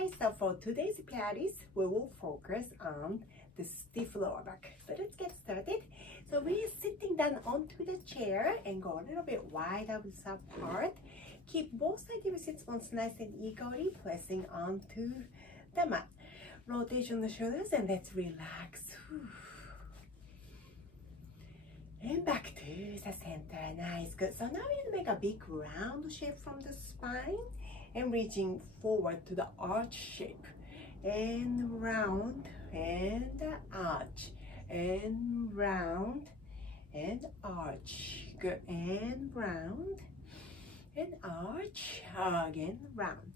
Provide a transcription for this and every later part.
guys, so for today's Pilates, we will focus on the stiff lower back. So let's get started. So we're sitting down onto the chair and go a little bit wide apart. Keep both sides of your sit bones nice and equally pressing onto the mat. Rotation the shoulders and let's relax. And back to the center. Nice, good. So now we're gonna make a big round shape from the spine and reaching forward to the arch shape. And round and arch and round and arch. Good. And round and arch. Again, round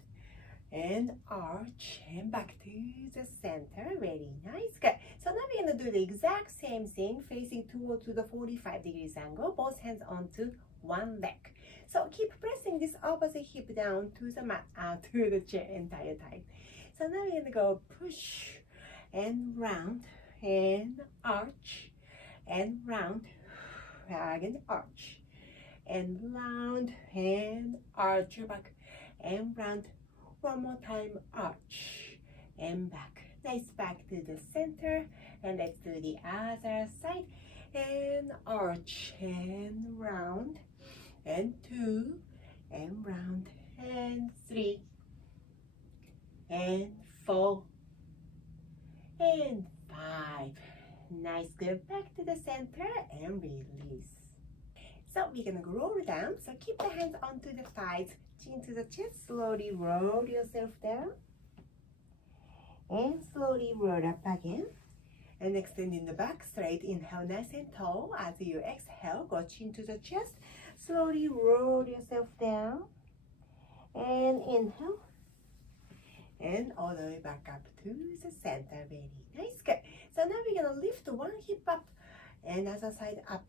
and arch and back to the center. Very nice. Good. So now we're going to do the exact same thing, facing towards the 45 degrees angle, both hands onto one leg. So keep pressing this opposite hip down to the mat, to the chair entire time. So now we're going to go push and round and arch and round, again arch and round and arch your back and round. One more time, arch and back. Nice, back to the center. And let's do the other side. And arch and round. And 2. And round. And 3. And 4. And 5. Nice, good. Back to the center and release. So we're going to roll down. So keep the hands onto the thighs. Chin to the chest, slowly roll yourself down and slowly roll up again and extending the back straight. Inhale nice and tall. As you exhale, go chin to the chest, slowly roll yourself down and inhale and all the way back up to the center. Very nice, good. So now we're going to lift one hip up and other side up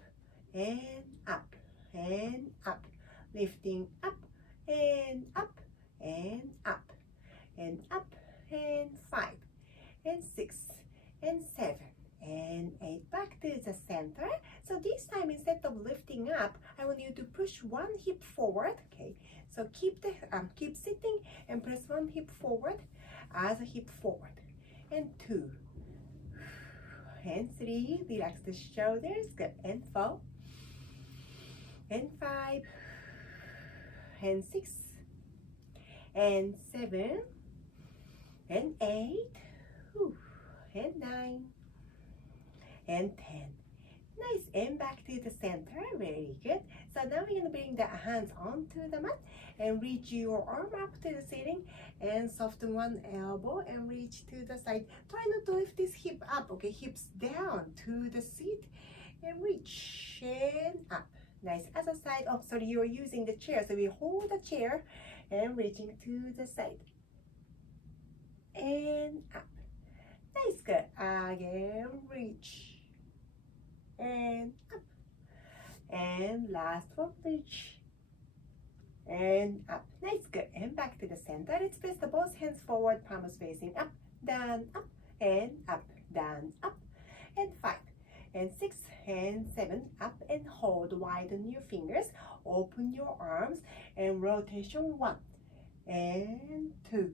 and up and up, lifting up and up and up and up and 5 and 6 and 7 and 8 back to the center. So this time, instead of lifting up, I want you to push one hip forward. Okay, so keep sitting and press one hip forward as a hip forward, and 2 and 3, relax the shoulders, good, and 4 and 5 and 6 and 7 and 8 and 9 and 10. Nice, and back to the center. Very good. So now we're going to bring the hands onto the mat and reach your arm up to the ceiling and soften one elbow and reach to the side. Try not to lift this hip up, okay? Hips down to the seat and reach and up. Nice. Other side. Oh, sorry, you're using the chair. So we hold the chair and reaching to the side. And up. Nice, good. Again, reach. And up. And last one, reach. And up. Nice, good. And back to the center. Let's press the both hands forward, palms facing up, down, up, and up, down, up, and 5. And 6 and 7, up and hold, widen your fingers, open your arms, and rotation 1 and 2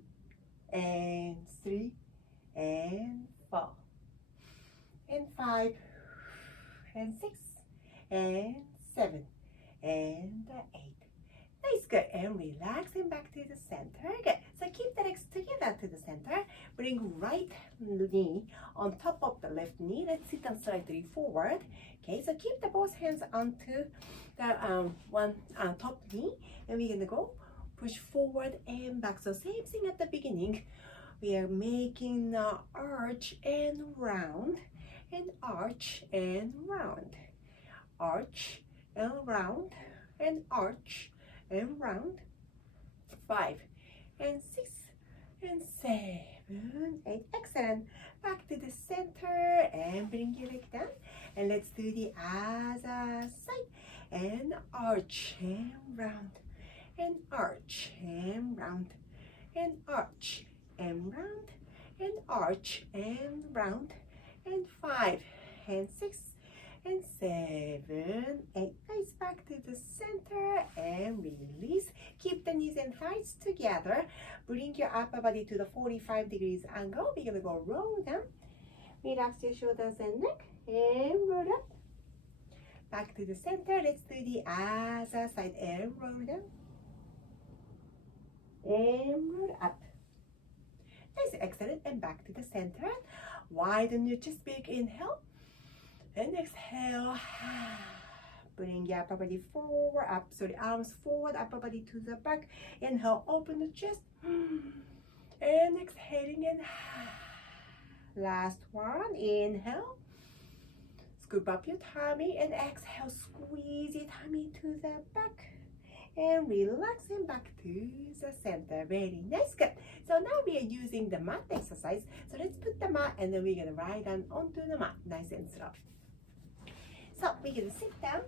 and 3 and 4 and 5 and 6 and 7 and 8. Nice, good. And relax and back to the center. Good. So keep the legs together to the center. Bring right knee on top of the left knee. Let's sit down slightly forward. Okay, so keep the both hands onto the top knee. And we're going to go push forward and back. So same thing at the beginning. We are making the arch and round and arch and round. Arch and round and arch and round. 5 and 6 and 7, 8. Excellent. Back to the center and bring your leg down. And let's do the other side. And arch and round and arch and round and arch and round and arch and round and 5 and 6 and 7, 8. Nice, back to the center and release. Keep the knees and thighs together. Bring your upper body to the 45 degrees angle. We're gonna go roll down. Relax your shoulders and neck and roll up. Back to the center. Let's do the other side and roll down. And roll up. Nice, excellent. And back to the center. Widen your chest, big inhale. And exhale. Bring your upper body forward, up. Sorry, arms forward, upper body to the back. Inhale, open the chest. And exhaling and last one. Inhale. Scoop up your tummy and exhale. Squeeze your tummy to the back. And relax and back to the center. Very nice, good. So now we are using the mat exercise. So let's put the mat and then we're gonna ride down onto the mat, nice and slow. So we're gonna sit down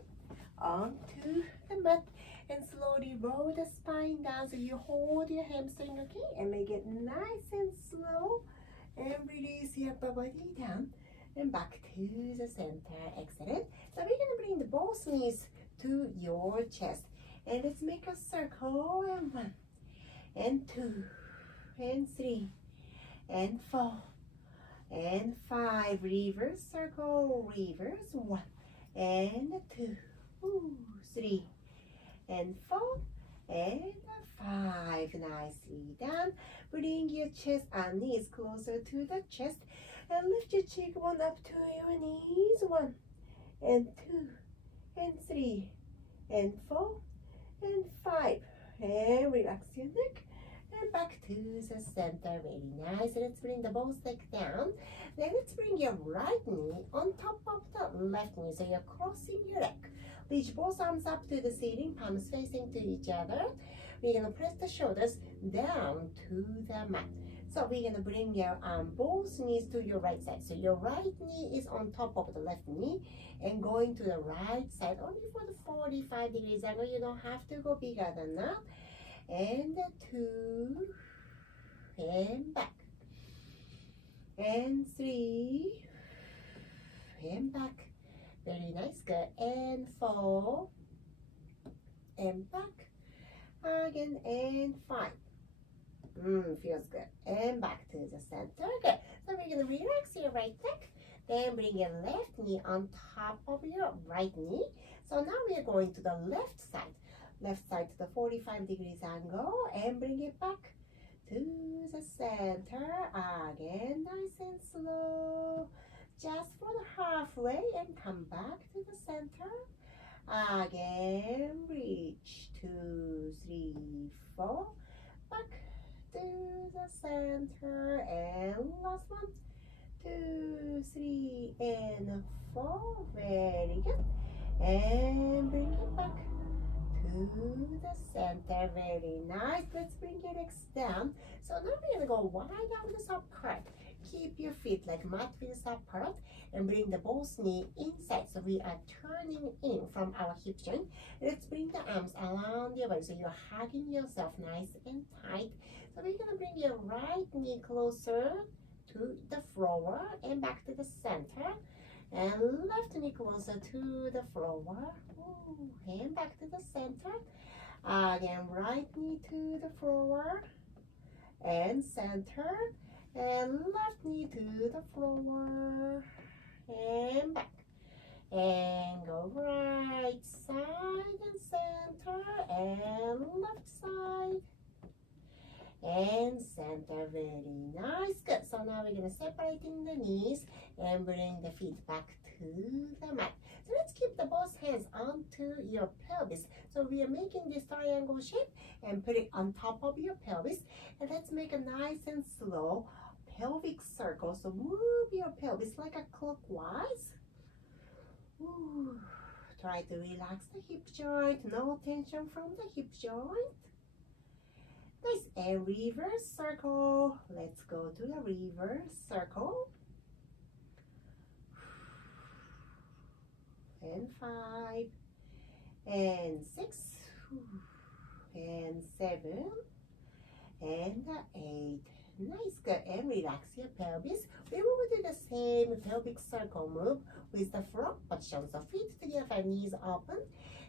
onto the mat and slowly roll the spine down. So you hold your hamstring, okay, and make it nice and slow. And release your upper body down and back to the center. Excellent. So we're gonna bring the both knees to your chest. And let's make a circle, and 1, and 2, and 3, and 4, and 5. Reverse circle, reverse. 1, and 2, 3, and 4, and 5. Nicely done. Bring your chest and knees closer to the chest, and lift your cheekbone up to your knees. 1, and 2, and 3, and 4, and 5, and relax your neck and back to the center. Very nice. Let's bring the both leg down. Then let's bring your right knee on top of the left knee, so you're crossing your leg. Reach both arms up to the ceiling, palms facing to each other. We're gonna press the shoulders down to the mat. So we're gonna bring your both knees to your right side. So your right knee is on top of the left knee and going to the right side only for the 45 degrees angle. You don't have to go bigger than that. And 2, and back, and 3, and back. Very nice, good. And 4, and back again, and 5. Feels good. And back to the center. Good. So we're gonna relax your right leg. Then bring your left knee on top of your right knee. So now we are going to the left side. Left side to the 45 degrees angle and bring it back to the center. Again, nice and slow. Just for the halfway and come back to the center. Again, reach 2, 3, 4. Back to the center, and last one, 2, 3, and 4. Very good. And bring it back to the center. Very nice. Let's bring your legs down. So now we're gonna go wide arms apart. Keep your feet like mat width apart and bring the both knee inside. So we are turning in from our hip joint. Let's bring the arms around your body. So you're hugging yourself nice and tight. So we're gonna bring your right knee closer to the floor and back to the center. And left knee closer to the floor. And back to the center. Again, right knee to the floor and center. And left knee to the floor and back. And go right side and center and left side and center. Very nice. Good. So now we're going to separate in the knees and bring the feet back to the mat. So let's keep the both hands onto your pelvis. So we are making this triangle shape and put it on top of your pelvis. And let's make a nice and slow pelvic circle. So move your pelvis like a clockwise. Try to relax the hip joint. No tension from the hip joint. Nice. And reverse circle. Let's go to the reverse circle. And 5. And 6. And 7. And 8. Nice, good. And relax your pelvis. We will do the same pelvic circle move with the front position. So feet together, knees open,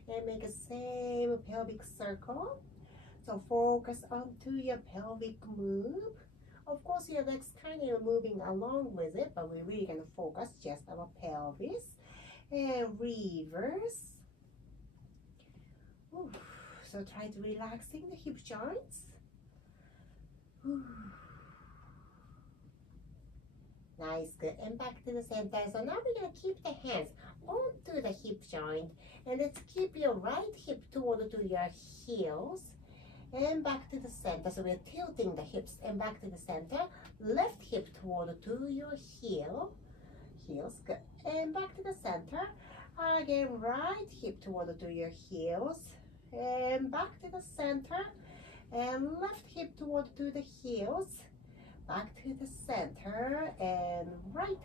and make the same pelvic circle. So focus onto your pelvic move. Of course, your legs kind of moving along with it, but we're really going to focus just our pelvis. And reverse. Ooh. So try to relaxing the hip joints. Ooh. Nice, good. And back to the center. So now we're going to keep the hands onto the hip joint. And let's keep your right hip toward to your heels. And back to the center. So we're tilting the hips and back to the center. Left hip toward to your heel. Heels, good. And back to the center. Again, right hip toward to your heels. And back to the center. And left hip toward to the heels. Back to the center. And right.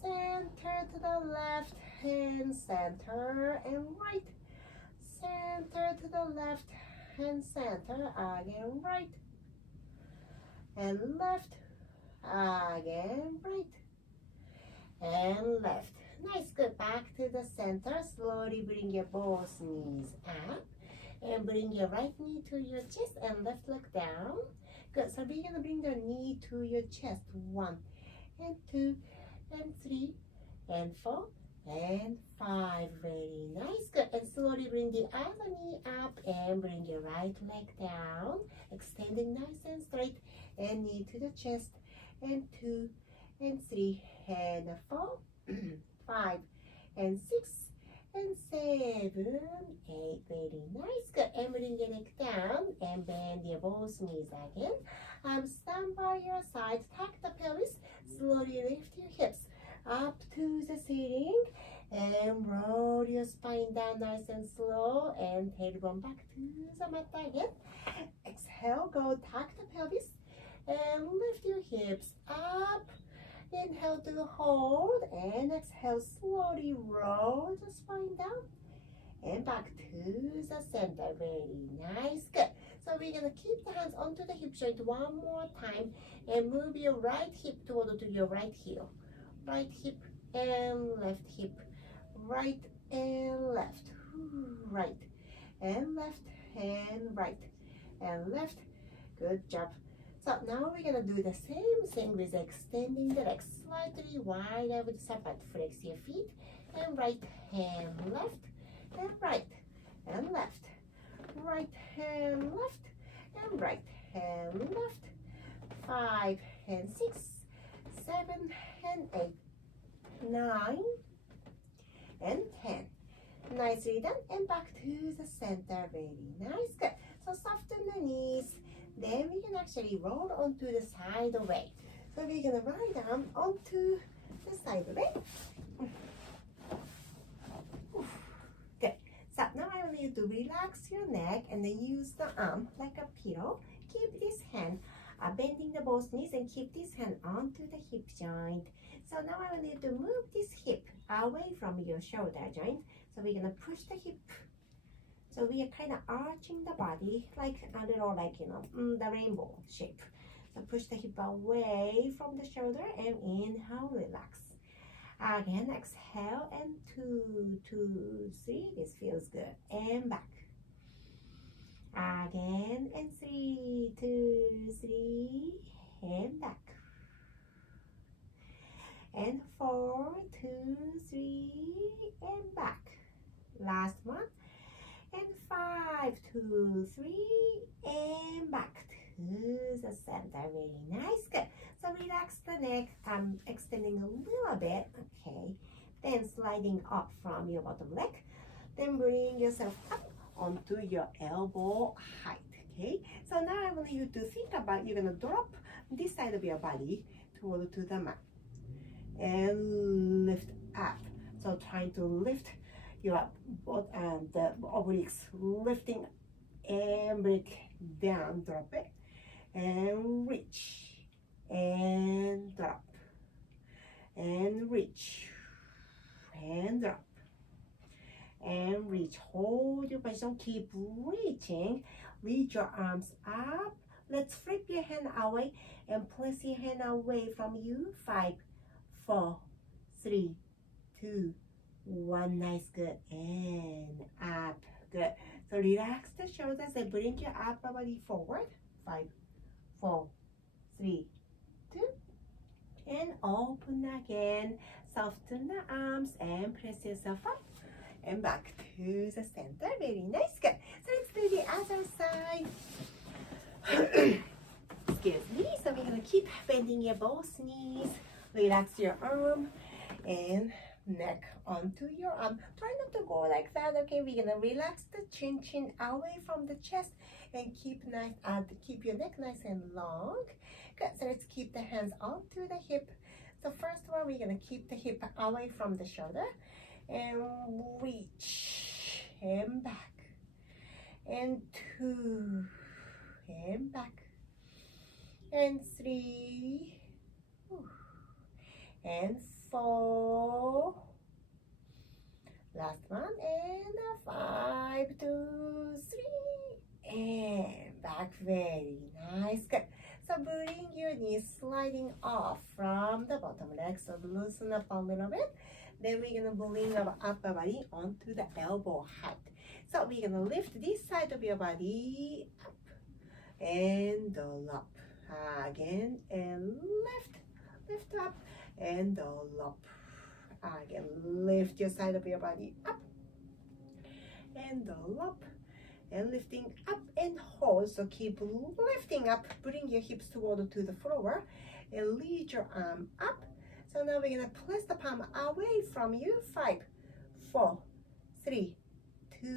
Center to the left. And center. And right. Center to the left. And center, again right, and left, again right, and left. Nice, good. Back to the center. Slowly bring your both knees up, and bring your right knee to your chest and left leg down. Good. So we're gonna bring the knee to your chest. 1 and 2 and 3 and 4 and 5. Very nice, good. And slowly bring the other knee up and bring your right leg down, extending nice and straight, and knee to the chest. And 2 and 3 and 4 5 and 6 and 7 8. Very nice, good. And bring your leg down and bend your both knees again. Stand by your side, tuck the pelvis, slowly lift your hips up to the ceiling, and roll your spine down nice and slow, and tailbone back to the mat again. Exhale, go tuck the pelvis and lift your hips up. Inhale to hold, and exhale, slowly roll the spine down and back to the center. Very nice, good. So we're gonna keep the hands onto the hip joint one more time, and move your right hip toward to your right heel. Right hip and left hip, right and left, right and left and right and left. Good job. So now we're gonna do the same thing with extending the legs slightly wide over the side. Flex your feet and right and left and right and left, right and left and right and left. 5 and 6, 7 and 8, 9 and 10. Nicely done. And back to the center. Very nice. Good. So soften the knees. Then we can actually roll onto the side way. So we're gonna lie down onto the side way. Good. So now I want you to relax your neck and then use the arm like a pillow. Keep this hand bending the both knees and keep this hand onto the hip joint. So now I want you to move this hip away from your shoulder joint. So we're gonna push the hip. So we are kind of arching the body like a little, like, you know, the rainbow shape. So push the hip away from the shoulder and inhale, relax. Again, exhale, and 2, 2, 3. This feels good. And back. Again, and 3, 2, 3, and back. And 4, 2, 3, and back. Last one. And 5, 2, 3, and back to the center. Very nice. Good. So relax the neck. Extending a little bit. Okay. Then sliding up from your bottom leg. Then bring yourself up onto your elbow height. Okay. So now I want you to think about, you're gonna drop this side of your body toward to the mat and lift up. So trying to lift your both the obliques, lifting and break down, drop it and reach and drop and reach and drop and reach. Hold your position, keep reaching. Reach your arms up, Let's flip your hand away and place your hand away from you. 5, 4, 3, 2, 1. Nice, good. And up, good. So relax the shoulders and bring your upper body forward. 5, 4, 3, 2. And open again. Soften the arms and press yourself up and back to the center. Very nice, good. So let's do the other side. Excuse me. So we're gonna keep bending your both knees. Relax your arm and neck onto your arm. Try not to go like that. Okay, we're gonna relax the chin away from the chest and keep your neck nice and long. Good. So let's keep the hands onto the hip. So first one, we're gonna keep the hip away from the shoulder and reach and back and 2 and back and 3 and 4. Last one and 5, 2, 3 and back. Very nice. Good. So bring your knees sliding off from the bottom leg. So loosen up a little bit. Then we're gonna bring our upper body onto the elbow height. So we're gonna lift this side of your body up and up. Again, and lift up and up. Again, lift your side of your body up and up. And lifting up and hold. So keep lifting up. Bring your hips toward to the floor and lead your arm up. So now we're gonna place the palm away from you. 5, 4, 3, 2,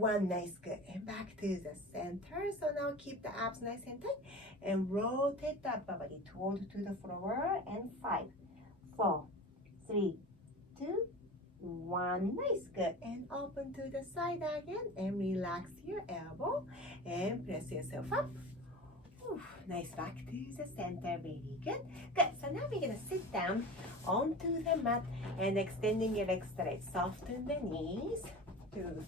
1. Nice, good. And back to the center. So now keep the abs nice and tight and rotate the upper body toward to the floor. And 5, 4, 3, 2, 1. Nice, good. And open to the side again and relax your elbow and press yourself up. Nice, back to the center. Very good. Good. So now we're gonna sit down onto the mat and extending your legs straight. Soften the knees. 2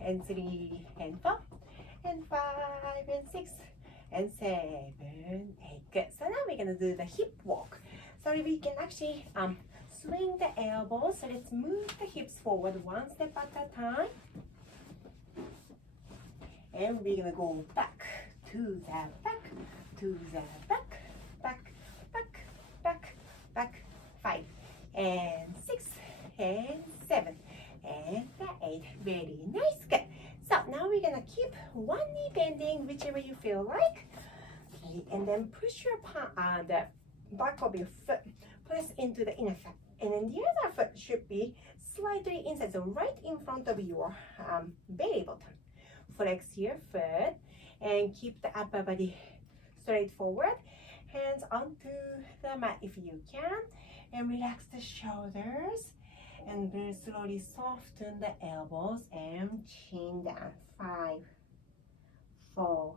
and 3 and 4 and 5 and 6 and 7, 8. Good. So now we're gonna do the hip walk. So we can actually swing the elbows. So let's move the hips forward 1 step at a time. And we're gonna go back to the back, to the back, back, back, back, back. 5 and 6 and 7 and 8. Very nice. Good. So now we're gonna keep one knee bending, whichever you feel like. Okay, and then push your palm, the back of your foot, press into the inner foot. And then the other foot should be slightly inside, so right in front of your belly button. Flex your foot and keep the upper body straight forward. Hands onto the mat if you can. And relax the shoulders. And very slowly soften the elbows and chin down. 5, 4,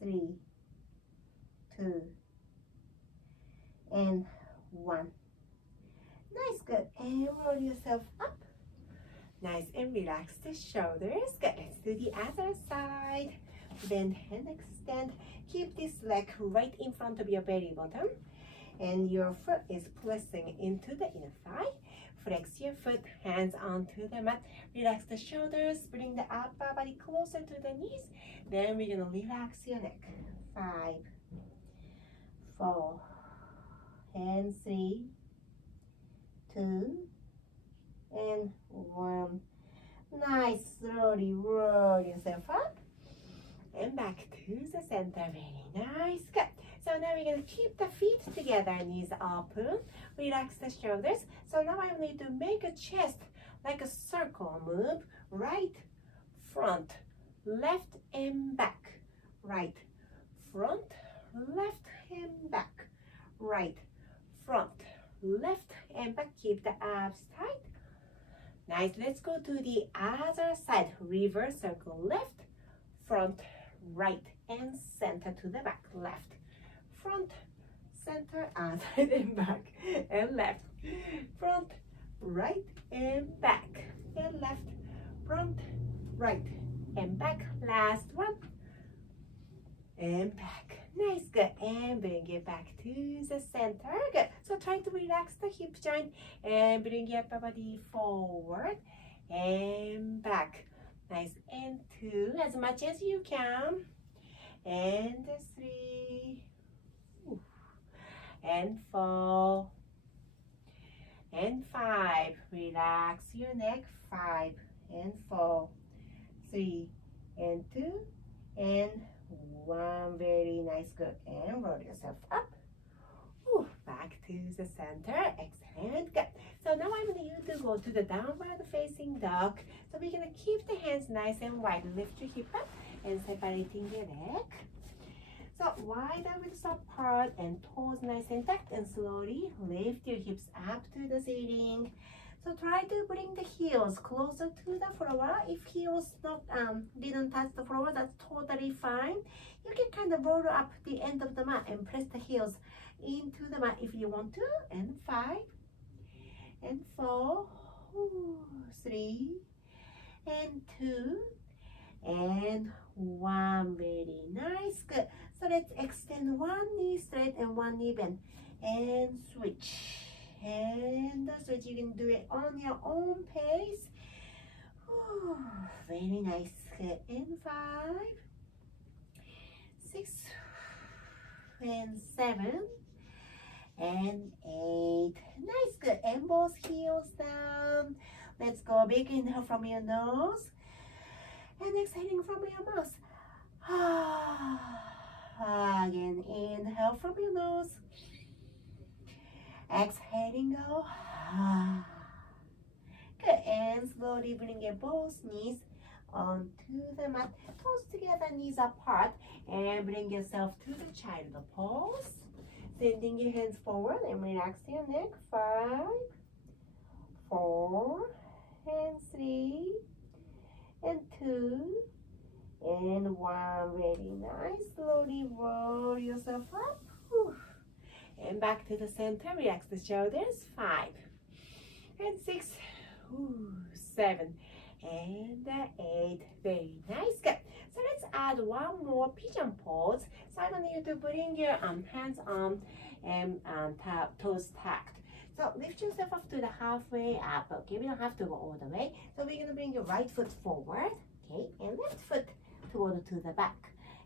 3, 2, and 1. Nice, good. And roll yourself up. Nice, and relax the shoulders. Good. Let's do the other side. Bend and extend. Keep this leg right in front of your belly button. And your foot is pressing into the inner thigh. Flex your foot, hands onto the mat. Relax the shoulders. Bring the upper body closer to the knees. Then we're going to relax your neck. 5, 4, and 3, 2, and 1. Nice. Slowly roll yourself up and back to the center. Very nice. Good. So now we're going to keep the feet together, knees open. Relax the shoulders. So now I need to make a chest like a circle move. Right, front, left and back. Right, front, left and back. Right, front, left and back. Keep the abs tight. Nice. Let's go to the other side. Reverse circle. Left, front, right, and center to the back. Left, front, center, side and back, and left, front, right, and back, and left, front, right, and back. Last one. and back. Nice, good. And bring it back to the center. Good. So try to relax the hip joint and bring your upper body forward and back. Nice. And 2, as much as you can. And 3. And 4. And 5. Relax your neck. 5 and 4. 3 and 2 and 1. Very nice, good. And roll yourself up. Back to the center. Excellent, good. So now I want you to go to the downward facing dog. So we're gonna keep the hands nice and wide. Lift your hip up and separating your leg. So wide width apart and toes nice and tucked, and slowly lift your hips up to the ceiling. So try to bring the heels closer to the floor. If heels didn't touch the floor, that's totally fine. You can kind of roll up the end of the mat and press the heels into the mat if you want to. And 5 and 4, 3 and 2 and 1. Very nice, good. So let's extend one knee straight and one knee bend and switch. And switch. You can do it on your own pace. Very nice. Good. And 5, 6 and 7 and 8. Nice, good. And both heels down. Let's go. Big inhale from your nose and exhaling from your mouth. Again, inhale from your nose. Exhaling, go. Good. And slowly bring your both knees onto the mat. Toes together, knees apart. And bring yourself to the child pose. Sending your hands forward and relax your neck. 5, 4, and 3, and 2, and 1. Very nice. Slowly roll yourself up. And back to the center. Relax the shoulders. 5 and 6, 7 and 8. Very nice. Good. So let's add one more pigeon pose. So I want you to bring your hands on and toes tucked. So lift yourself up to the halfway up. Okay, we don't have to go all the way. So we're gonna bring your right foot forward. Okay, and left foot toward to the back.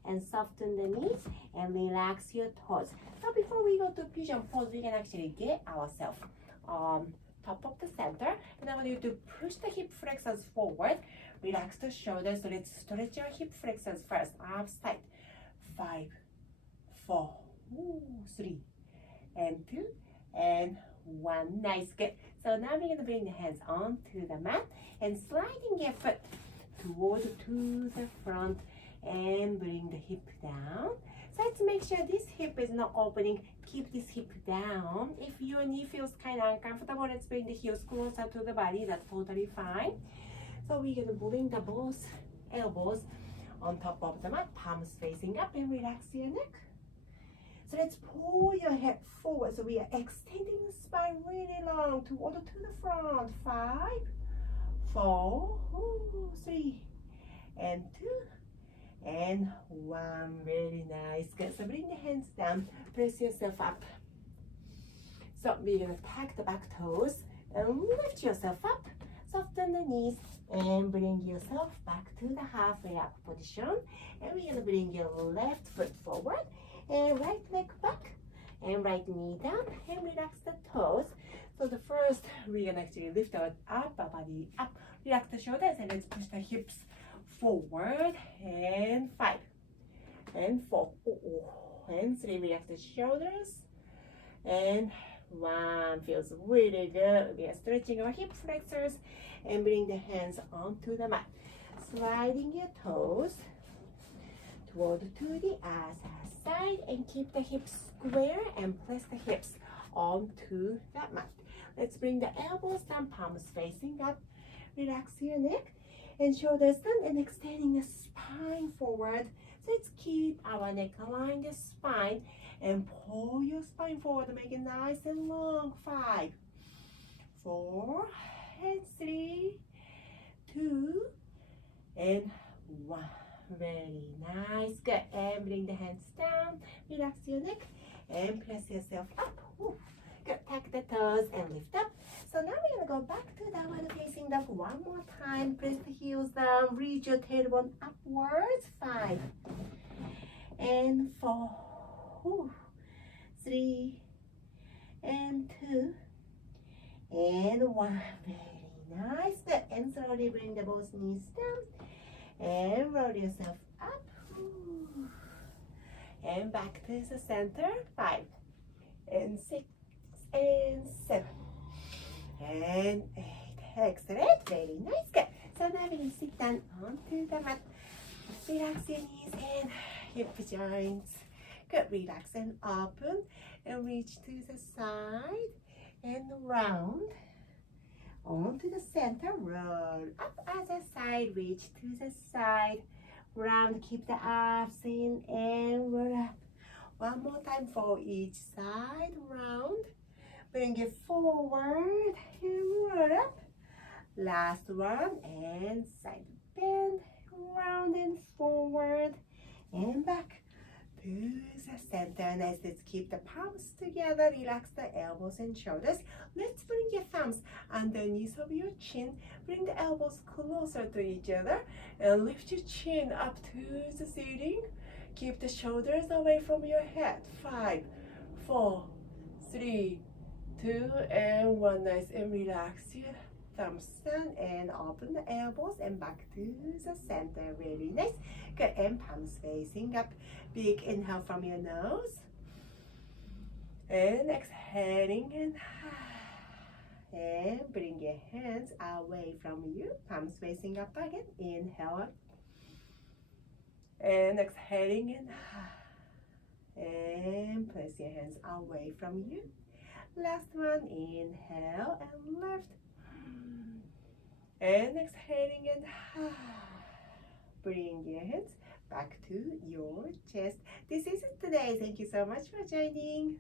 And soften the knees and relax your toes. So before we go to pigeon pose, we can actually get ourselves on top of the center. And I want you to push the hip flexors forward. Relax the shoulders. So let's stretch your hip flexors first. Arms tight. 5, 4, 3, and 2, and 1. Nice, good. So now we're going to bring the hands onto the mat and sliding your foot toward to the front and bring the hip down. So let's make sure this hip is not opening. Keep this hip down. If your knee feels kind of uncomfortable, let's bring the heels closer to the body. That's totally fine. So we're going to bring the both elbows on top of the mat, palms facing up, and relax your neck. So let's pull your head forward. So we are extending the spine really long toward to the front. 5, 4, 3, and 2, and 1. Very nice. Good. So bring the hands down. Press yourself up. So we're going to tuck the back toes and lift yourself up. Soften the knees and bring yourself back to the halfway up position. And we're going to bring your left foot forward and right leg back and right knee down and relax the toes. So the first, we're going to actually lift our upper body up. Relax the shoulders and let's push the hips forward. And 5 and 4 and 3. Relax the shoulders. And 1. Feels really good. We are stretching our hip flexors and bring the hands onto the mat. Sliding your toes toward to the other side and keep the hips square and press the hips onto that mat. Let's bring the elbows down, palms facing up. Relax your neck and shoulders down and extending the spine forward. So let's keep our neck aligned, the spine, and pull your spine forward, make it nice and long. 5, 4, and 3, 2, and 1. Very nice. Good. And bring the hands down. Relax your neck and press yourself up. Ooh. Good. Tuck the toes and lift up. So now we're going to go back to downward facing dog one more time. Press the heels down. Reach your tailbone upwards. 5 and 4. Ooh. 3 and 2 and 1. Very nice. Good. And slowly bring the both knees down and roll yourself up. Ooh. And back to the center. 5 and 6 and 7 and 8. Excellent. Very nice. Good. So now we sit down onto the mat. Relax your knees and hip joints. Good. Relax and open and reach to the side and round onto the center. Roll up other side. Reach to the side. Round. Keep the arms in and roll up. One more time for each side. Round. Bring it forward and roll up. Last one and side bend. Round and forward and back to the center. Nice. Let's keep the palms together. Relax the elbows and shoulders. Let's bring your thumbs underneath of your chin. Bring the elbows closer to each other and lift your chin up to the ceiling. Keep the shoulders away from your head. 5, 4, 3, 2, and 1. Nice. And relax your thumbs down and open the elbows and back to the center. Very nice. Good. And palms facing up. Big inhale from your nose. And exhaling and bring your hands away from you. Palms facing up again. Inhale up. And exhaling and place your hands away from you. Last one. Inhale and lift. And exhaling and bring your hands back to your chest. This is it today. Thank you so much for joining.